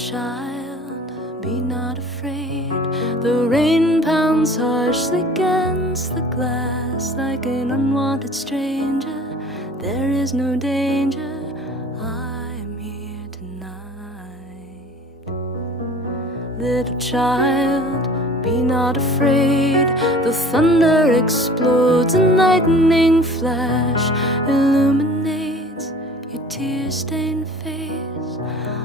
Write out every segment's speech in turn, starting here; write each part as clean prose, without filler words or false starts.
child, be not afraid. The rain pounds harshly against the glass like an unwanted stranger. There is no danger, I am here tonight. Little child, be not afraid. The thunder explodes, a lightning flash illuminates your tear-stained face.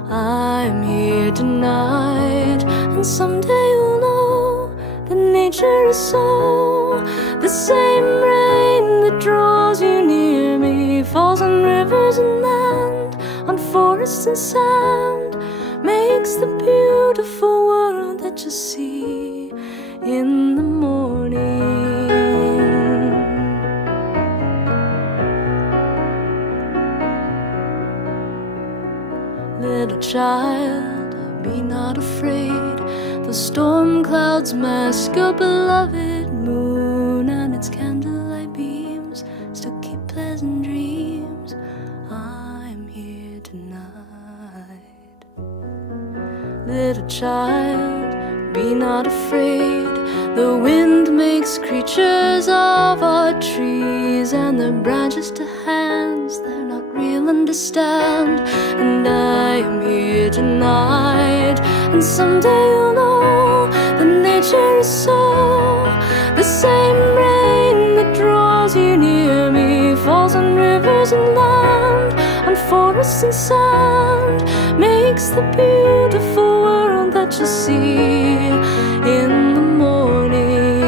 I'm here tonight, and someday you'll know that nature is so. The same rain that draws you near me falls on rivers and land, on forests and sand, makes the beautiful world that you see in the morning. Little child, be not afraid. The storm clouds mask your beloved moon, and its candlelight beams still keep pleasant dreams. I'm here tonight. Little child, be not afraid. The wind makes creatures of our trees, and the branches to hands they're not real, understand. And I am here tonight, and someday you'll know that nature is so. The same rain that draws you near me falls on rivers and land, on forests and sand, makes the beautiful world that you see in the morning.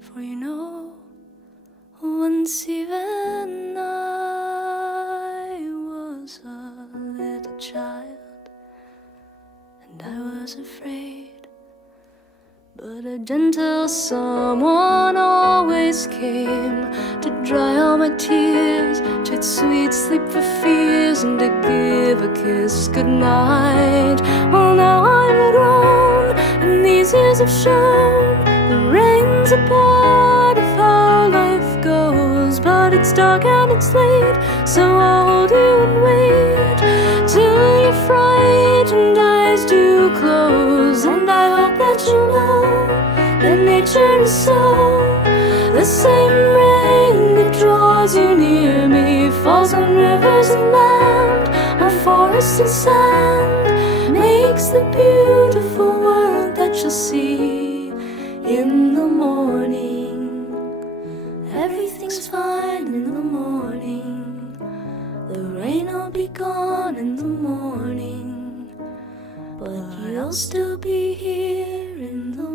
For you know, once even I was a little child, and I was afraid. But a gentle someone always came to dry all my tears, trade sweet sleep for fears, and to give a kiss goodnight. Well, now I'm grown, and these years have shown the rain's a part of how life goes. But it's dark and it's late, so I'll hold you and wait till your frightened eyes do close. And I hope that you know that nature is so. The same rain that draws you near me falls on rivers and land, on forests and sand, makes the beautiful world that you'll see in the morning. Everything's fine in the morning. The rain will be gone in the morning, but you'll still be here in the morning.